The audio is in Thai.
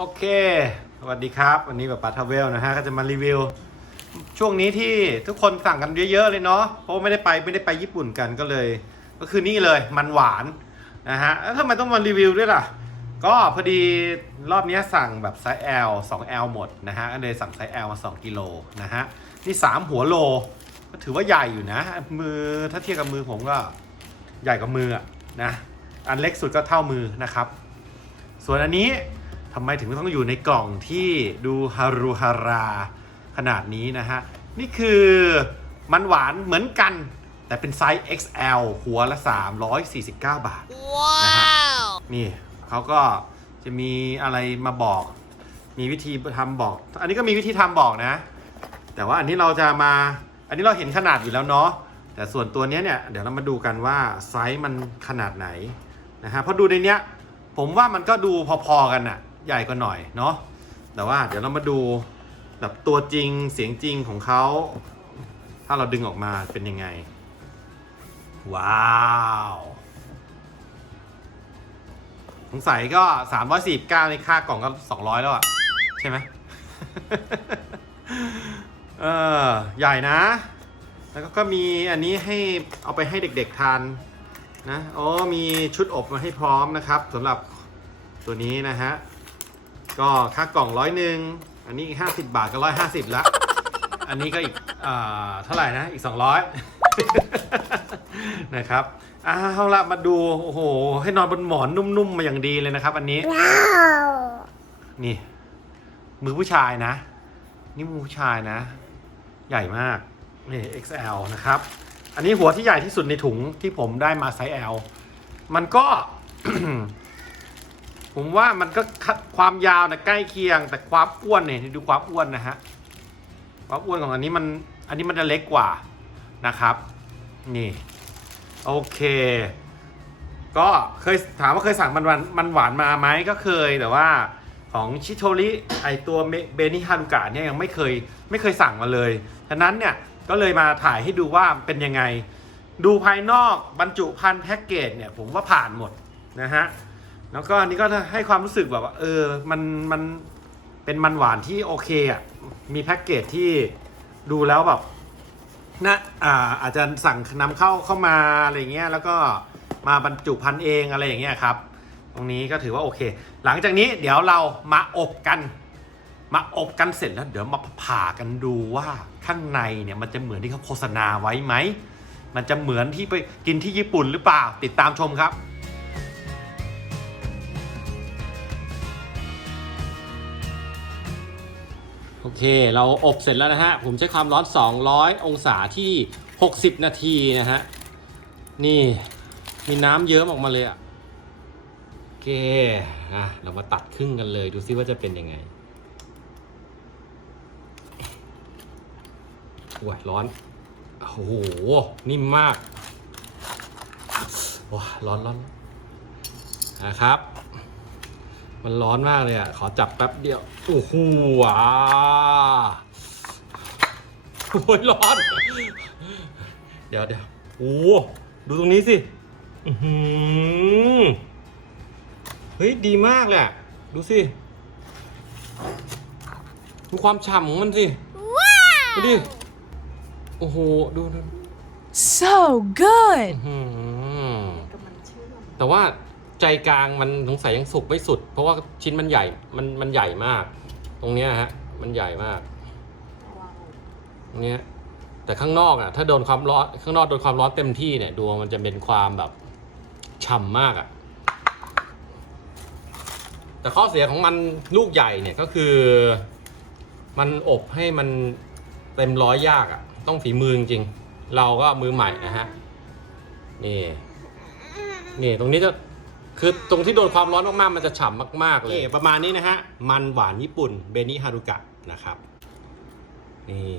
โอเค สวัสดีครับ วันนี้แบบปัทเวลนะฮะ ก็จะมารีวิว ช่วงนี้ที่ทุกคนสั่งกันเยอะๆเลยเนาะ เพราะไม่ได้ไปไม่ได้ไปญี่ปุ่นกันก็เลย ก็คือนี่เลยมันหวานนะฮะแล้วทำไมต้องมารีวิวด้วยล่ะ ก็พอดีรอบนี้สั่งแบบไซส์ L 2 L หมดนะฮะ ก็เลยสั่งไซส์ L มา 2กิโลนะฮะ นี่ 3 หัวโล ก็ถือว่าใหญ่อยู่นะ มือถ้าเทียบกับมือผมก็ใหญ่กว่ามืออะนะ อันเล็กสุดก็เท่ามือนะครับ ส่วนอันนี้ ทำไมถึงต้องอยู่ในกล่องที่ดูฮารุฮาราขนาดนี้นะฮะ นี่คือมันหวานเหมือนกัน แต่เป็นไซส์ XL หัวละ 349 บาทนะฮะนี่เขาก็จะมีอะไรมาบอก มีวิธีทำบอก อันนี้ก็มีวิธีทำบอกนะ แต่ว่าอันนี้เราจะมา อันนี้เราเห็นขนาดอยู่แล้วเนาะ แต่ส่วนตัวเนี้ยเนี่ย เดี๋ยวเรามาดูกันว่าไซส์มันขนาดไหนนะฮะเพราะดูในเนี้ย ผมว่ามันก็ดูพอๆกันอะ ใหญ่กว่าหน่อยเนาะแต่ว่าเดี๋ยวเรามาดูแบบตัวจริงเสียงจริงของเขา ถ้าเราดึงออกมาเป็นยังไง ว้าวสงสัยก็ 349ในค่ากล่องก็ 200 แล้วอะใช่ไหมเออใหญ่นะ แล้วก็ก็มีอันนี้ให้เอาไปให้เด็กๆทานนะ อ๋อ มีชุดอบมาให้พร้อมนะครับสำหรับตัวนี้นะฮะ ก็ค่ากล่องร้อยหนึ่งอันนี้ห้าสิบบาทก็ร้อยห้าสิบละอันนี้ก็อีกอ่าเท่าไหร่นะอีกสองร้อยนะครับเอาละมาดูโอ้โห ให้นอนบนหมอนนุ่มๆมาอย่างดีเลยนะครับ อันนี้นี่ มือผู้ชายนะ นี่มือผู้ชายนะ ใหญ่มากนี่ XL นะครับ อันนี้หัวที่ใหญ่ที่สุดในถุงที่ผมได้มาไซส์ L มันก็ ผมว่ามันก็คัดความยาวนะใกล้เคียง แต่ความอ้วนเนี่ยดูความอ้วนนะฮะความอ้วนของอันนี้มันอันนี้มันจะเล็กกว่านะครับ นี่ โอเค ก็เคยถามว่าเคยสั่งมันหวานมันหวานมาไหมก็เคยแต่ว่าของชิโทริไอตัวเบนิฮารุกะเนี่ยยังไม่เคยไม่เคยสั่งมาเลยฉะนั้นเนี่ยก็เลยมาถ่ายให้ดูว่าเป็นยังไง ดูภายนอกบรรจุภัณฑ์แพ็กเกจเนี่ยผมว่าผ่านหมดนะฮะ แล้วก็อันนี้ก็ให้ความรู้สึกแบบว่า เออ มันมันเป็นมันหวานที่โอเคอะ มีแพ็กเกจที่ดูแล้วแบบนะอ่าอาจจะสั่งนำเข้าเข้ามาอะไรเงี้ยแล้วก็มาบรรจุพันธุ์เองอะไรอย่างเงี้ยครับ ตรงนี้ก็ถือว่าโอเค หลังจากนี้เดี๋ยวเรามาอบกัน มาอบกันเสร็จแล้วเดี๋ยวมาผ่ากันดูว่าข้างในเนี่ยมันจะเหมือนที่เขาโฆษณาไว้ไหม มันจะเหมือนที่ไปกินที่ญี่ปุ่นหรือเปล่าติดตามชมครับ โอเค เราอบเสร็จแล้วนะฮะ ผมใช้ความร้อน 200 องศาที่ 60 นาทีนะฮะ นี่มีน้ำเยิ้มออกมาเลยอะโอเคอะเรามาตัดครึ่งกันเลย ดูซิว่าจะเป็นยังไงโอ้ยร้อน โอ้โห นิ่มมากว้าร้อนร้อนนะครับ มันร้อนมากเลยอะ ขอจับแป๊บเดียว โอ้โหว้าโอ้ยร้อน เดี๋ยวเดี๋ยวโอ้โหดูตรงนี้สิอื้อหือเฮ้ย ดีมากเลยอะดูสิ ดูความฉ่ำของมันสิดูดิ โอ้โห ดูดู So good. อื้อหือแต่ว่า ใจกลางมันสงสัยยังสุกไม่สุด เพราะว่าชิ้นมันใหญ่มันมันใหญ่มาก ตรงเนี้ยฮะ มันใหญ่มากตรงเนี้ยแต่ข้างนอกอะถ้าโดนความร้อนข้างนอกโดนความร้อนเต็มที่เนี่ยดูมันจะเป็นความแบบฉ่ำมากอะแต่ข้อเสียของมันลูกใหญ่เนี่ยก็คือ มันอบให้มันเต็มร้อยยากอะ ต้องฝีมือจริงเราก็มือใหม่นะฮะนี่นี่ตรงนี้จะ คือตรงที่โดนความร้อนมากๆ มันจะฉ่ำมาก ๆ เลย ประมาณนี้นะฮะ มันหวานญี่ปุ่นเบนิฮารุกะนะครับ นี่